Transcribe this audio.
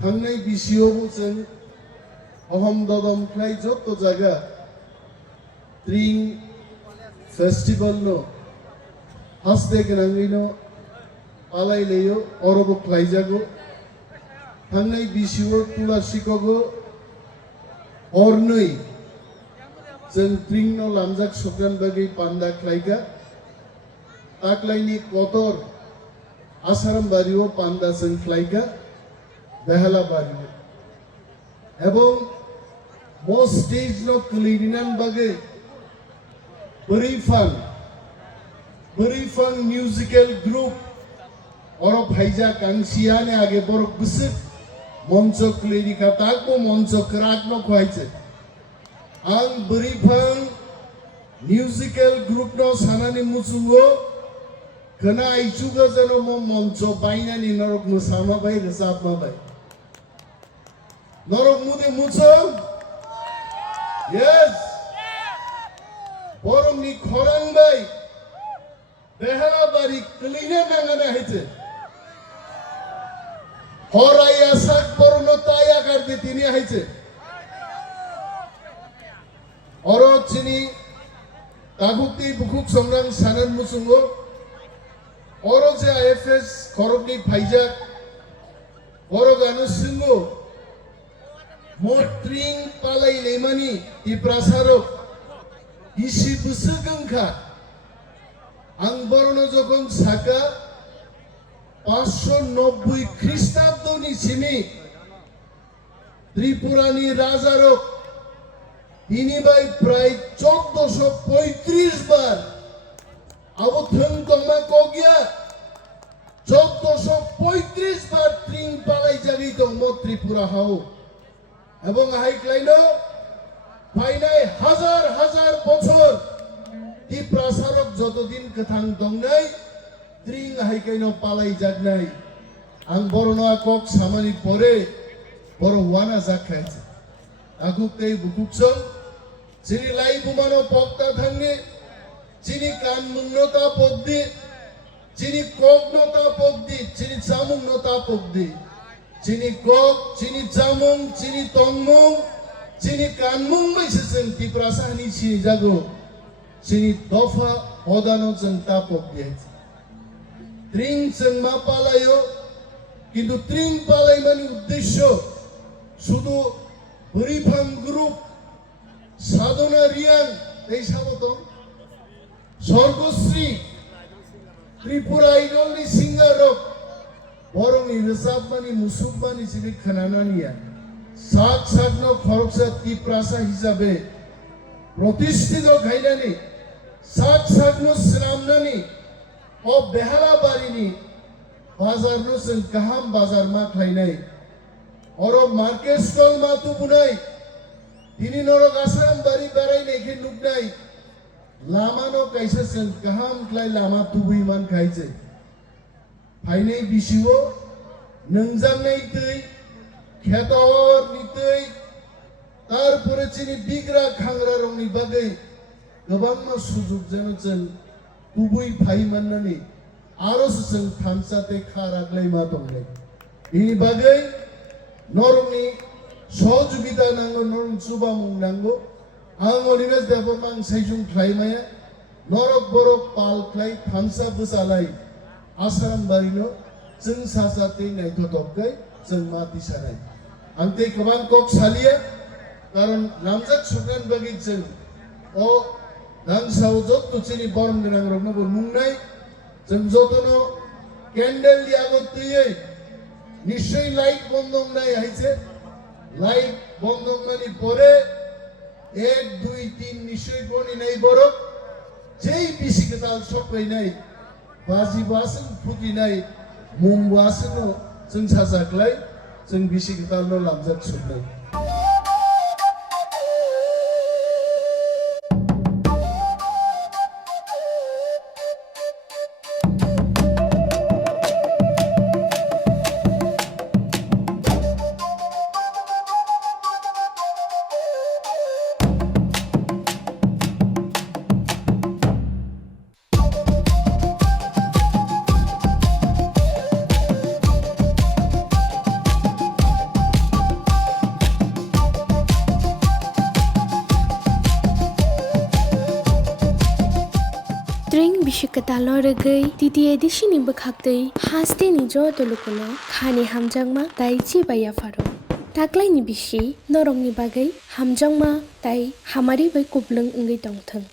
थांनाय बिसियावबो जों अहम ददम खाय जत जायगा ट्रिं फेस्टिवल नो हासदे गोनाङैनो पालायलायो अरबो खायजागो थांनाय बिसियाव तुलासिखौबो हरनै जों ट्रिं नो लामजाक सग्रान बागै पान्दा खायगा ताकलायनि कतर आसाराम बारियाव पान्दा जों खायगा बेहला बारियाव এবং মো স্টেজ নো ক্লিনিনান বাগে বরিফান মিউজিক্যাল গ্রুপ और भाईजा कांसियाने आगे बर गुसुक मंच क्लिनिका ताकबो मंच क्राकनो खवाइছে आं बरिफान मिउजिक्যাल ग्रुप नो सानानि मुसुगो खोना आइचुगा जनो मंच बायनानि नरक मोसामा बाय रोजाबमा बाय नरक मुदे मुसो यस बरमनि खरां बाय बेहला बारि क्लिना नांगाना हैছে हराया साक बरनो ताया कर दे तिनी हैছে अरो चिनी तागुक्ति बुकुक संग्राम सानान मुसुंगो अरो जे आईएफएस खरबनि फाइजा अरो गानो सिंगो मोट्रिं पालाई लेमानी इप्रासारो इसी बुसगंखा आं बरनो जखन साका 590 খ্রিস্টাব্দনি চিনি ত্রিপুরানি রাজারো তিনি বাই প্রায় 1435 বার আবথন তমা কগিয়া 1435 বার ট্রিং পালাই জাগি দং ত্রিপুরা হাও এবং হাইক্লাইনো ফাইনাই হাজার হাজার বছর ই প্রাসারক যতদিন কথাং দংনাই ট্রিং হাইকাইনো পালাই জাগনাই আং বরনোয়া কক সামানি পরে বড় ওয়ানা জাখাইছে আগুকতেই বুকুকসং চিনি লাই বুমানো পক্তা থাঙ্গে চিনি কান মুন্নতা পদ্দি চিনি কগ্নতা পদ্দি চিনি চামুন্নতা পদ্দি চিনি কক চিনি চামুং চিনি তংমুং চিনি কানমুং বাইসেছেন ত্রিপুরাসাহানি চিনি জাগো চিনি দফা অদানো जों তা পদ্দি ট্রিং जों मा পালাयो কিন্তু ট্রিং পালাই মানে উদ্দেশ্য শুধু বরিফাং গ্রুপ সাধনা রিয়াং এই সাবত স্বর্গশ্রী ত্রিপুরা আইডলনি সিঙ্গার বরং ইরসাবমানি মুসুবমানি সিবি খানানানিয়া সাত সাগন খরচা ত্রিপ্রাসা হিসাবে প্রতিষ্ঠিত খাইনানি সাত সাগন শ্রামনানি ও বেহালা বাড়িনি বাজার নসেন কাহাম বাজার মা খাইনাই और मार्केट स्टॉल मातु बुनाई तिनी नरक आसाम बारी बाराई नेखे नुकनाई लामानो कैसे सेन कहाम क्लाय लामा तुबुई मान खाइছে फाइनै बिसिवो नंजांनाय दै खेतर नितै तारपरे चिनि बिग्रा खांग्रा रंनि बागै गोबां मा सुजुग जेनो जों तुबुई फाइ माननानै आरस जों थामसाते खाराग्लाय मा दंलै बेनि बागै नरमनि सहयोगिता नांगौ नरम सुबामुं नांगौ आं ओरैनो देबमां साइजुं खालायमाया नरक बरक पाल खाय थामसा बोसालाय आसाराम बारिनो जों सासाते नायथ'थ'खाय जों मा दिसानाय आं ते गोबां कक सालिया कारण नामजाक सग्रान बागै जों अ नांसाव जत चिनि बरम गोनां रगनोबो मुंनाय जों जतनो कैंडल लियागो तैयै নিশ্চয় লাইট বন্ধন নাই হইছে লাইট বন্ধন মানে পরে 1 2 3 নিশ্চয় বনি নাই বড় যেই বিশিকে তাল সকাই নাই বাজি বাসন ফুটি নাই মুম বাসন जों साजाखलाय जों बिसिके ताल लामजाक सुनाय String bisikatalo regei titi edisi ni bakhaktei haste ni jo tolukono khani hamjangma tai chibaya faro. Taklai ni bisi norong ni bagai hamjangma tai hamari bai kuplung ongoi tongthang.